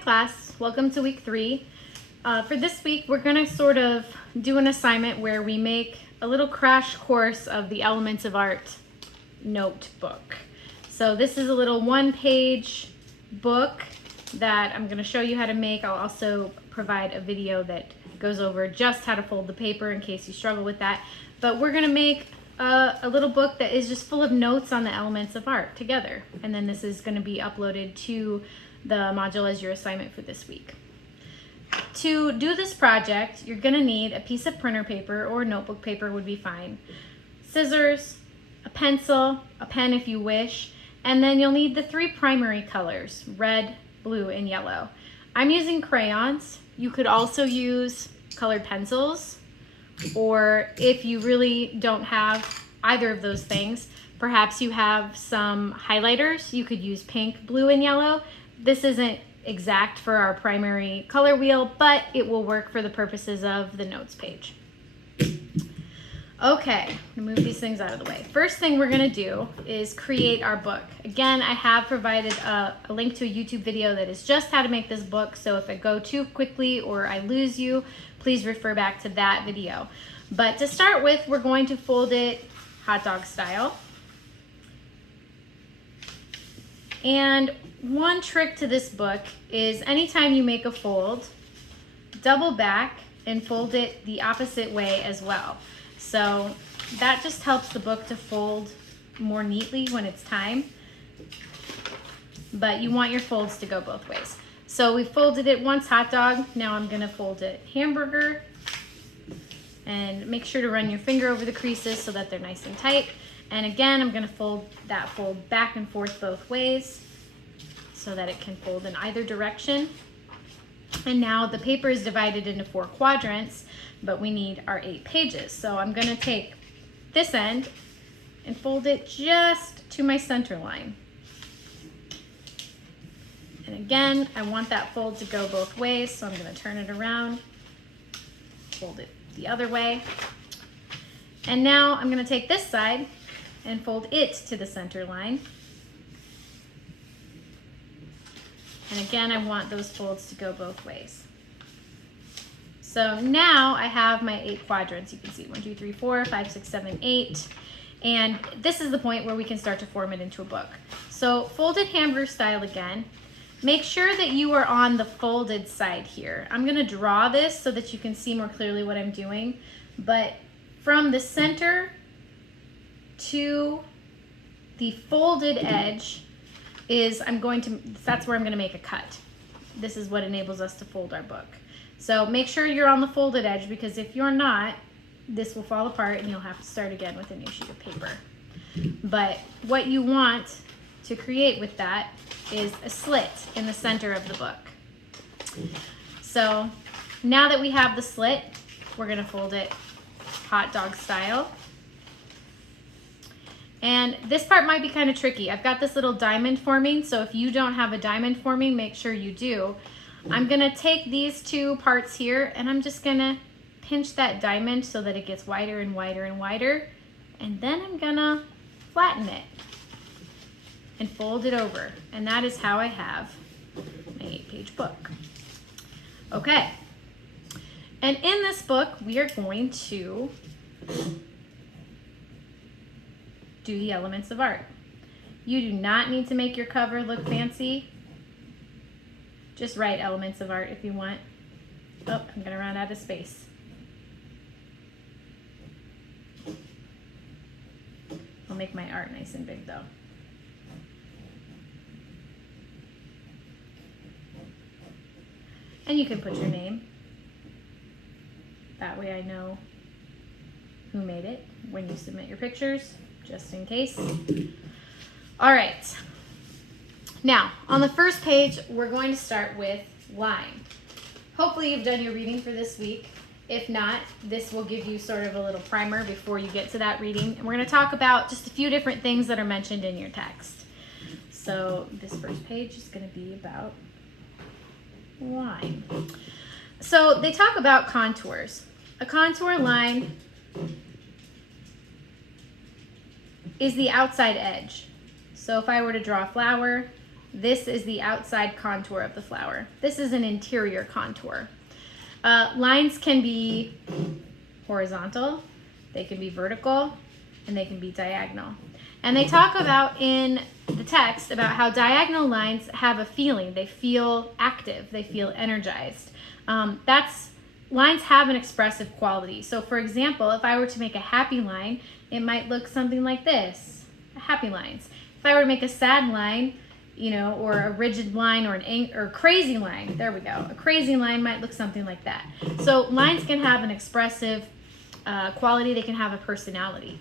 class. Welcome to week 3. For this week, we're going to sort of do an assignment where we make a little crash course of the Elements of Art notebook. So this is a little one-page book that I'm going to show you how to make. I'll also provide a video that goes over just how to fold the paper in case you struggle with that. But we're going to make a little book that is just full of notes on the elements of art together. And then this is going to be uploaded to the module as your assignment for this week. To do this project, you're going to need a piece of printer paper, or notebook paper would be fine, scissors, a pencil, a pen if you wish, and then you'll need the 3 primary colors, red, blue, and yellow. I'm using crayons. You could also use colored pencils, or if you really don't have either of those things, perhaps you have some highlighters. You could use pink, blue, and yellow. This isn't exact for our primary color wheel, but it will work for the purposes of the notes page. Okay, I'm gonna move these things out of the way. First thing we're gonna do is create our book. Again, I have provided a link to a YouTube video that is just how to make this book, so if I go too quickly or I lose you, please refer back to that video. But to start with, we're going to fold it hot dog style. And one trick to this book is anytime you make a fold, double back and fold it the opposite way as well. So that just helps the book to fold more neatly when it's time. But you want your folds to go both ways. So we folded it once hot dog, now I'm gonna fold it hamburger. And make sure to run your finger over the creases so that they're nice and tight. And again, I'm gonna fold back and forth both ways so that it can fold in either direction. And now the paper is divided into 4 quadrants, but we need our 8 pages. So I'm gonna take this end and fold it just to my center line. And again, I want that fold to go both ways, so I'm gonna turn it around, fold it the other way. And now I'm gonna take this side and fold it to the center line. And again, I want those folds to go both ways. So now I have my 8 quadrants. You can see 1, 2, 3, 4, 5, 6, 7, 8. And this is the point where we can start to form it into a book. So folded hamburger style again. Make sure that you are on the folded side here. I'm gonna draw this so that you can see more clearly what I'm doing. But from the center to the folded edge that's where I'm gonna make a cut. This is what enables us to fold our book. So make sure you're on the folded edge, because if you're not, this will fall apart and you'll have to start again with a new sheet of paper. But what you want to create with that is a slit in the center of the book. So now that we have the slit, we're gonna fold it hot dog style. And this part might be kind of tricky. I've got this little diamond forming, so if you don't have a diamond forming, make sure you do. I'm gonna take these 2 parts here and I'm just gonna pinch that diamond so that it gets wider and wider and wider. And then I'm gonna flatten it and fold it over. And that is how I have my 8-page book. Okay. And in this book, we are going to do the elements of art. You do not need to make your cover look fancy. Just write elements of art if you want. Oh, I'm gonna run out of space. I'll make my art nice and big though. And you can put your name. That way I know who made it when you submit your pictures, just in case. All right. Now, on the first page, we're going to start with line. Hopefully you've done your reading for this week. If not, this will give you sort of a little primer before you get to that reading. And we're going to talk about just a few different things that are mentioned in your text. So this first page is going to be about line. So they talk about contours. A contour line is the outside edge. So if I were to draw a flower, This is the outside contour of the flower. This is an interior contour. Lines can be horizontal, they can be vertical, and they can be diagonal. And they talk about in the text about how diagonal lines have a feeling. They feel active, they feel energized. Lines have an expressive quality. So for example, if I were to make a happy line, it might look something like this, happy lines. If I were to make a sad line, or a rigid line or or a crazy line, there we go. A crazy line might look something like that. So lines can have an expressive quality, they can have a personality.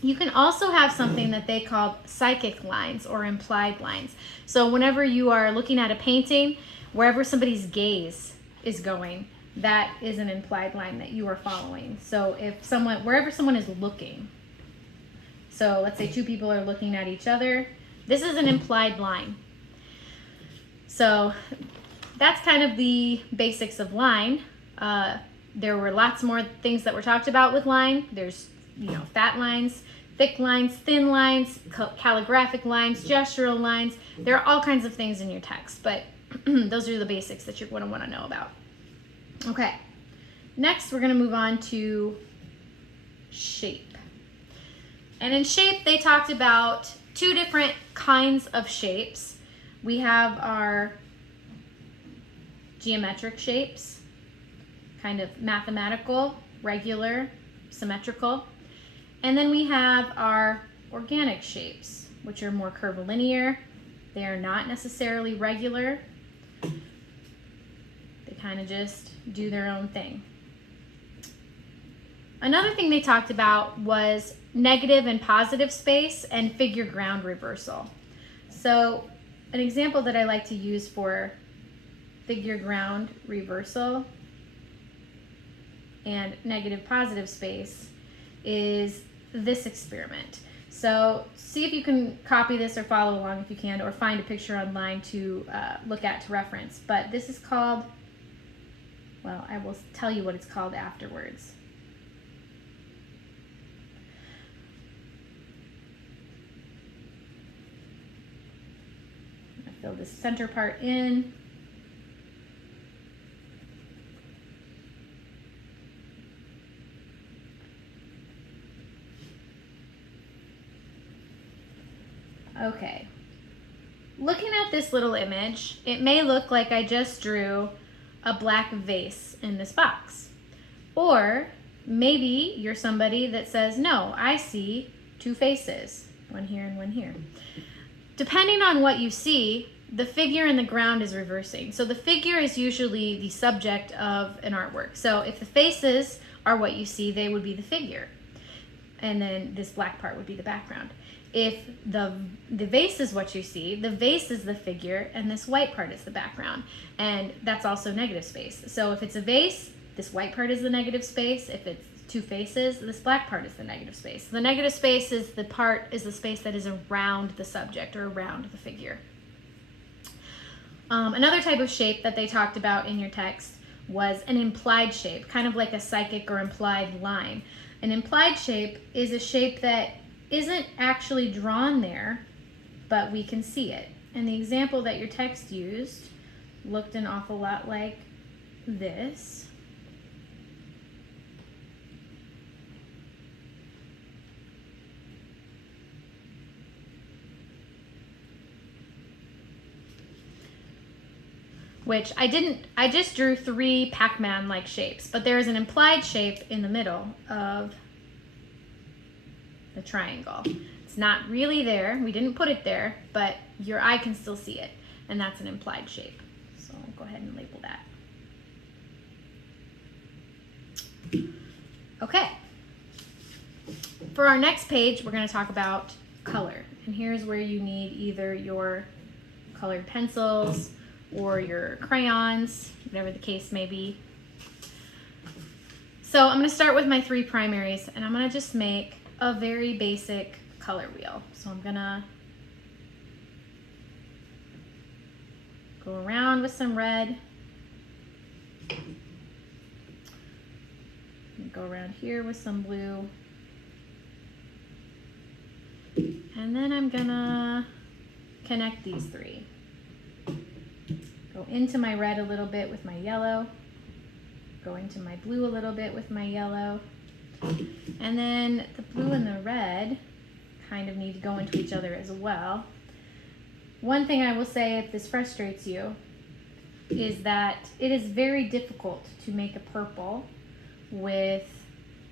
You can also have something that they call psychic lines or implied lines. So whenever you are looking at a painting, wherever somebody's gaze is going, that is an implied line that you are following. So wherever someone is looking, so let's say two people are looking at each other, this is an implied line. So that's kind of the basics of line. There were lots more things that were talked about with line. There's, fat lines, thick lines, thin lines, calligraphic lines, gestural lines. There are all kinds of things in your text, but those are the basics that you're going to want to know about. Okay, next we're going to move on to shape. And in shape, they talked about two different kinds of shapes. We have our geometric shapes, kind of mathematical, regular, symmetrical. And then we have our organic shapes, which are more curvilinear. They are not necessarily regular. They kind of just do their own thing. Another thing they talked about was negative and positive space and figure ground reversal. So an example that I like to use for figure ground reversal and negative positive space is this experiment. So see if you can copy this or follow along if you can, or find a picture online to look at to reference. But this is called, well, I will tell you what it's called afterwards. I'm going to fill this center part in. Okay, looking at this little image, it may look like I just drew a black vase in this box. Or maybe you're somebody that says, no, I see two faces, one here and one here. Depending on what you see, the figure in the ground is reversing. So the figure is usually the subject of an artwork. So if the faces are what you see, they would be the figure. And then this black part would be the background. If the vase is what you see, the vase is the figure, and this white part is the background. And that's also negative space. So if it's a vase, this white part is the negative space. If it's two faces, this black part is the negative space. The negative space is the space that is around the subject or around the figure. Another type of shape that they talked about in your text was an implied shape, kind of like a psychic or implied line. An implied shape is a shape that isn't actually drawn there, but we can see it. And the example that your text used looked an awful lot like this. Which I just drew three Pac-Man-like shapes, but there is an implied shape in the middle of the triangle. It's not really there, we didn't put it there, but your eye can still see it, and that's an implied shape. So I'll go ahead and label that. Okay. For our next page, we're going to talk about color, and here's where you need either your colored pencils or your crayons, whatever the case may be. So I'm going to start with my three primaries, and I'm going to just make a very basic color wheel. So I'm gonna go around with some red, and go around here with some blue, and then I'm gonna connect these three. Go into my red a little bit with my yellow. Go into my blue a little bit with my yellow. And then the blue and the red kind of need to go into each other as well. One thing I will say, if this frustrates you, is that it is very difficult to make a purple with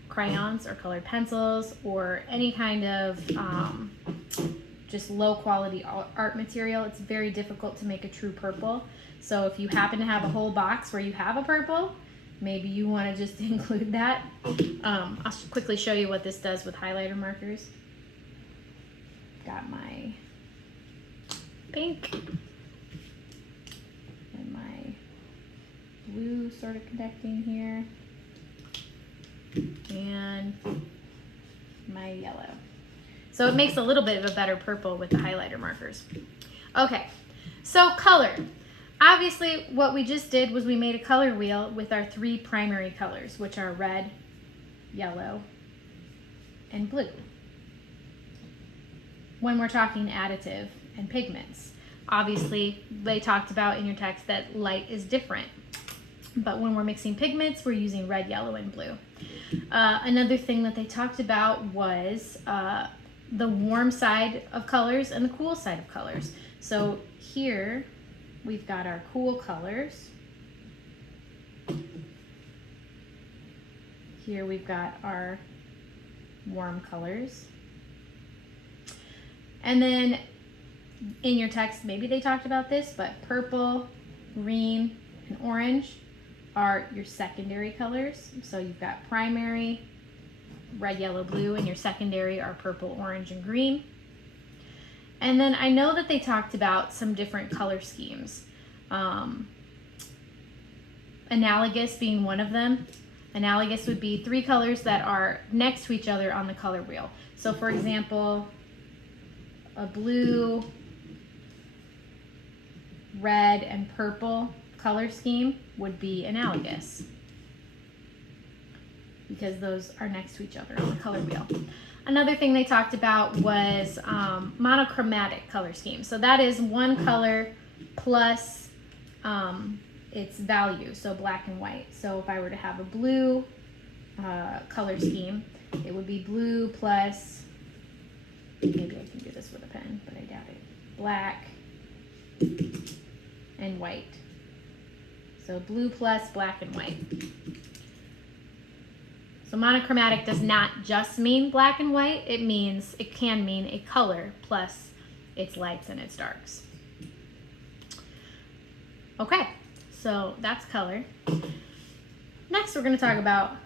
crayons or colored pencils or any kind of just low quality art material. It's very difficult to make a true purple. So if you happen to have a whole box where you have a purple, maybe you want to just include that. I'll quickly show you what this does with highlighter markers. Got my pink and my blue sort of connecting here, and my yellow. So it makes a little bit of a better purple with the highlighter markers. Okay, so color. Obviously, what we just did was we made a color wheel with our three primary colors, which are red, yellow, and blue. When we're talking additive and pigments, obviously they talked about in your text that light is different. But when we're mixing pigments, we're using red, yellow, and blue. Another thing that they talked about was the warm side of colors and the cool side of colors. So here we've got our cool colors. Here we've got our warm colors. And then in your text, maybe they talked about this, but purple, green, and orange are your secondary colors. So you've got primary, red, yellow, blue, and your secondary are purple, orange, and green. And then I know that they talked about some different color schemes. Analogous being one of them. Analogous would be three colors that are next to each other on the color wheel. So for example, a blue, red, and purple color scheme would be analogous because those are next to each other on the color wheel. Another thing they talked about was monochromatic color scheme. So that is one color plus its value, so black and white. So if I were to have a blue color scheme, it would be blue plus, maybe I can do this with a pen, but I doubt it, black and white. So blue plus black and white. So monochromatic does not just mean black and white. It can mean a color plus its lights and its darks. Okay, so that's color. Next, we're going to talk about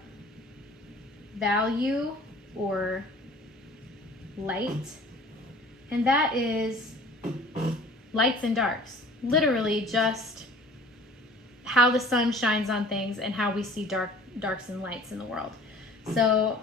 value or light, and that is lights and darks. Literally just how the sun shines on things and how we see darks and lights in the world. So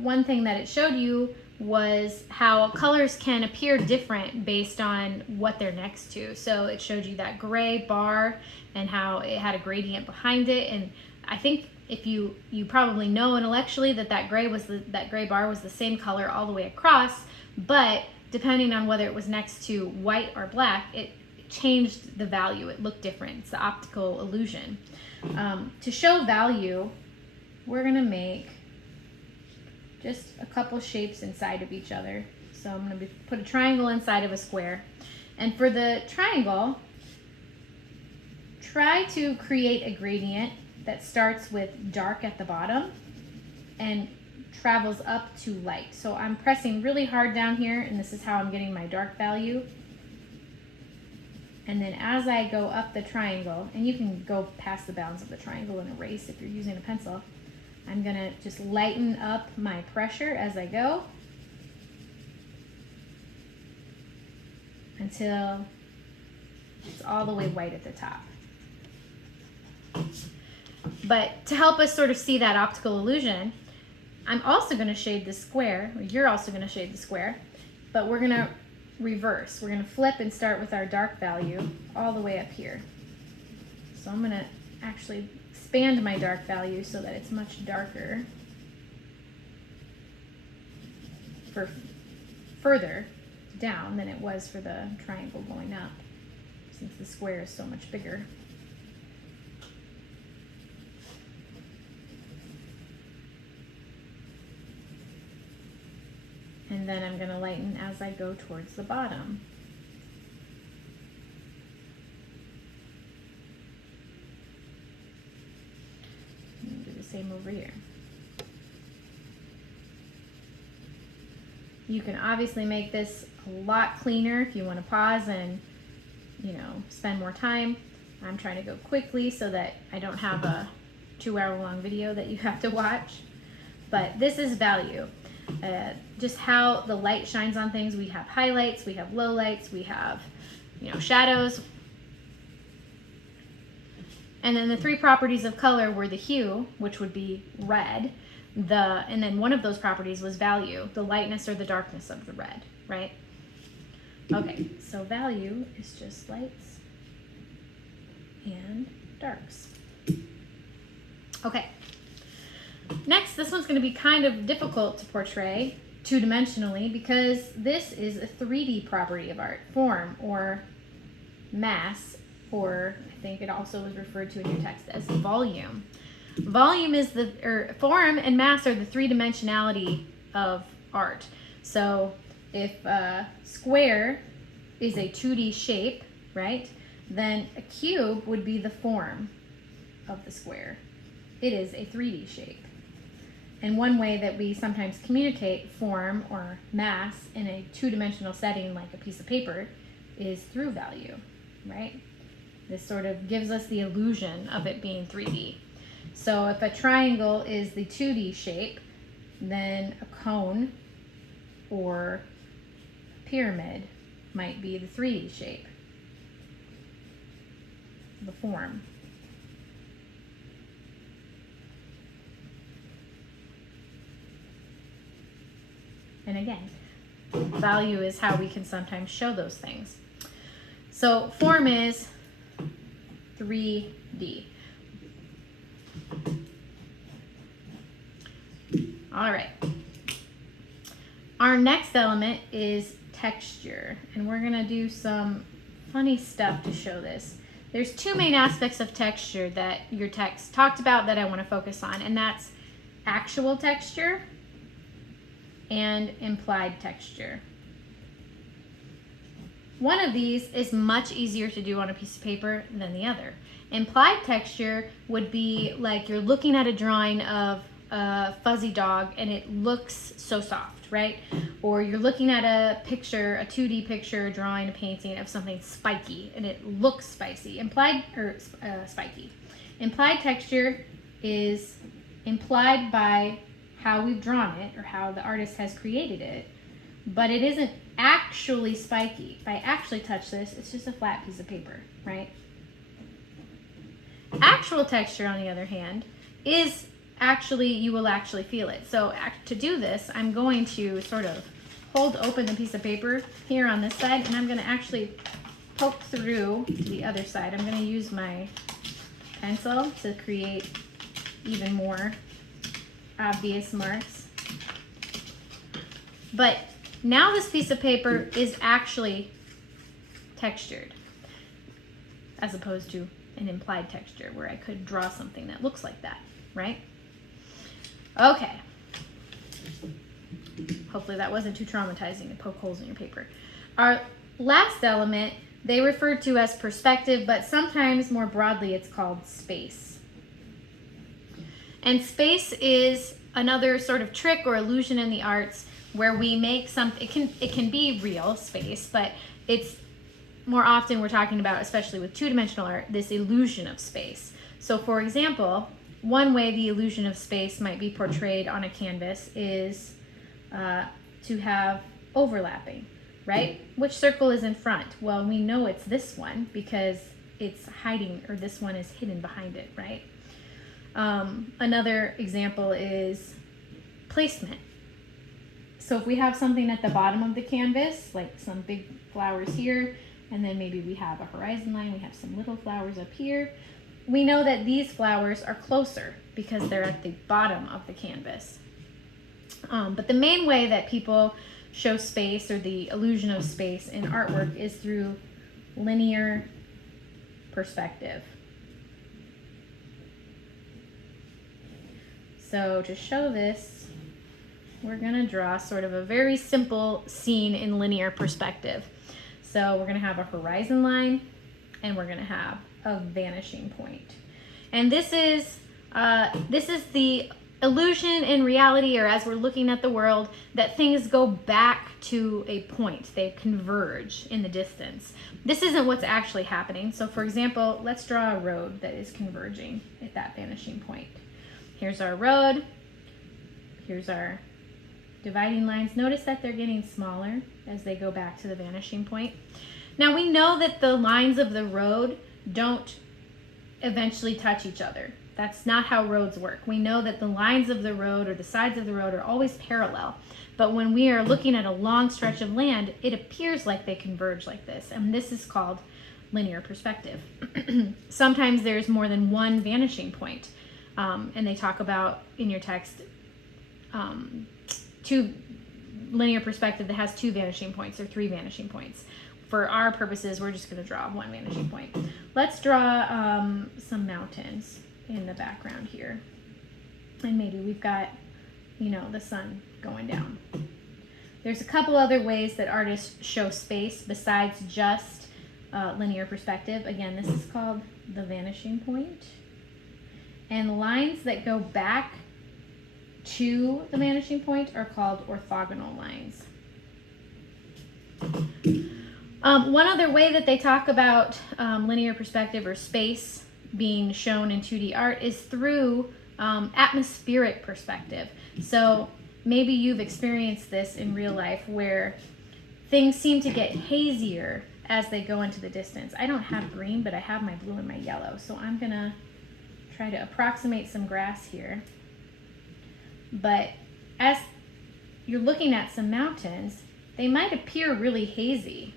one thing that it showed you was how colors can appear different based on what they're next to. So it showed you that gray bar and how it had a gradient behind it. And I think if you probably know intellectually that gray bar was the same color all the way across, but depending on whether it was next to white or black, it changed the value. It looked different. It's the optical illusion. To show value, we're gonna make just a couple shapes inside of each other. So I'm going to put a triangle inside of a square. And for the triangle, try to create a gradient that starts with dark at the bottom and travels up to light. So I'm pressing really hard down here, and this is how I'm getting my dark value. And then as I go up the triangle, and you can go past the bounds of the triangle and erase if you're using a pencil, I'm going to just lighten up my pressure as I go until it's all the way white at the top. But to help us sort of see that optical illusion, I'm also going to shade the square, or you're also going to shade the square, but we're going to reverse. We're going to flip and start with our dark value all the way up here. So I'm going to actually expand my dark value so that it's much darker for further down than it was for the triangle going up, since the square is so much bigger. And then I'm going to lighten as I go towards the bottom. And do the same over here. You can obviously make this a lot cleaner if you want to pause and, you know, spend more time. I'm trying to go quickly so that I don't have a 2-hour-long video that you have to watch. But this is value. Just how the light shines on things. We have highlights, we have lowlights, we have, you know, shadows. And then the 3 properties of color were the hue, which would be red, and then one of those properties was value, the lightness or the darkness of the red, right? Okay, so value is just lights and darks. Okay. Next, this one's going to be kind of difficult to portray 2-dimensionally because this is a 3D property of art, form or mass, or I think it also was referred to in your text as volume. Volume is form and mass are the 3-dimensionality of art. So if a square is a 2D shape, right, then a cube would be the form of the square. It is a 3D shape. And one way that we sometimes communicate form or mass in a 2-dimensional setting like a piece of paper is through value, right? This sort of gives us the illusion of it being 3D. So if a triangle is the 2D shape, then a cone or a pyramid might be the 3D shape, the form. And again, value is how we can sometimes show those things. So form is 3D. All right. Our next element is texture, and we're gonna do some funny stuff to show this. There's 2 main aspects of texture that your text talked about that I want to focus on, and that's actual texture and implied texture. One of these is much easier to do on a piece of paper than the other. Implied texture would be like you're looking at a drawing of a fuzzy dog and it looks so soft, right? Or you're looking at a picture, a 2D picture, drawing, a painting of something spiky and it looks spicy. Spiky. Implied texture is implied by how we've drawn it or how the artist has created it, but it isn't actually spiky. If I actually touch this, it's just a flat piece of paper, right? Actual texture, on the other hand, is actually, you will actually feel it. So to do this, I'm going to sort of hold open the piece of paper here on this side, and I'm going to actually poke through to the other side. I'm going to use my pencil to create even more obvious marks. But now this piece of paper is actually textured, as opposed to an implied texture where I could draw something that looks like that, right? Okay. Hopefully that wasn't too traumatizing to poke holes in your paper. Our last element, they refer to as perspective, but sometimes more broadly it's called space. And space is another sort of trick or illusion in the arts where we make something, it can be real space, but it's more often we're talking about, especially with 2-dimensional art, this illusion of space. So for example, one way the illusion of space might be portrayed on a canvas is to have overlapping, right? Which circle is in front? Well, we know it's this one because it's hiding, or this one is hidden behind it, right? Another example is placement. So if we have something at the bottom of the canvas, like some big flowers here, and then maybe we have a horizon line, we have some little flowers up here, we know that these flowers are closer because they're at the bottom of the canvas. But the main way that people show space or the illusion of space in artwork is through linear perspective. So to show this, we're gonna draw sort of a very simple scene in linear perspective. So we're gonna have a horizon line and we're gonna have a vanishing point. And this is the illusion in reality, or as we're looking at the world, that things go back to a point. They converge in the distance. This isn't what's actually happening. So for example, let's draw a road that is converging at that vanishing point. Here's our road. Here's our dividing lines. Notice that they're getting smaller as they go back to the vanishing point. Now we know that the lines of the road don't eventually touch each other. That's not how roads work. We know that the lines of the road or the sides of the road are always parallel. But when we are looking at a long stretch of land, it appears like they converge like this. And this is called linear perspective. Sometimes there's more than one vanishing point. And they talk about in your text two linear perspective that has two vanishing points or three vanishing points. For our purposes, we're just going to draw one vanishing point. Let's draw some mountains in the background here. And maybe we've got, you know, the sun going down. There's a couple other ways that artists show space besides just linear perspective. Again, this is called the vanishing point. And lines that go back to the vanishing point are called orthogonal lines. One other way that they talk about linear perspective or space being shown in 2D art is through atmospheric perspective. So maybe you've experienced this in real life where things seem to get hazier as they go into the distance. I don't have green, but I have my blue and my yellow. So I'm gonna try to approximate some grass here. But as you're looking at some mountains, they might appear really hazy.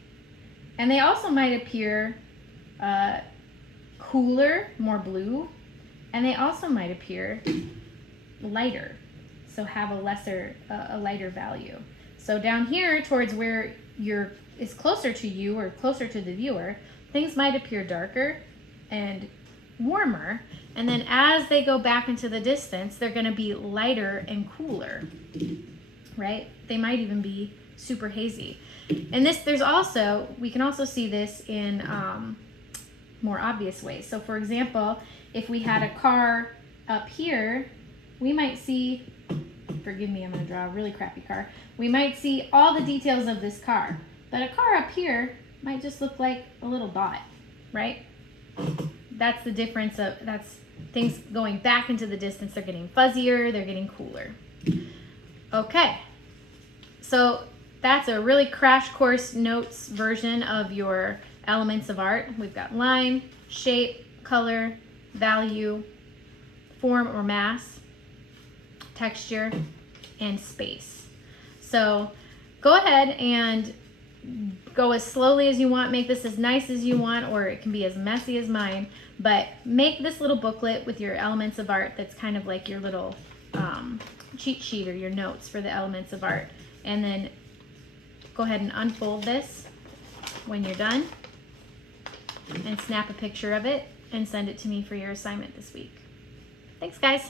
And they also might appear cooler, more blue, and they also might appear lighter, so have a lighter value. So down here towards where is closer to you or closer to the viewer, things might appear darker and warmer, and then as they go back into the distance, they're going to be lighter and cooler, right? They might even be super hazy. And we can also see this in more obvious ways. So for example, if we had a car up here, we might see, forgive me, I'm going to draw a really crappy car. We might see all the details of this car, but a car up here might just look like a little dot, right? That's the difference that's things going back into the distance. They're getting fuzzier, they're getting cooler. Okay, so that's a really crash course notes version of your elements of art. We've got line, shape, color, value, form or mass, texture, and space. So go ahead and go as slowly as you want, make this as nice as you want, or it can be as messy as mine, but make this little booklet with your elements of art that's kind of like your little cheat sheet or your notes for the elements of art. And then go ahead and unfold this when you're done and snap a picture of it and send it to me for your assignment this week. Thanks, guys.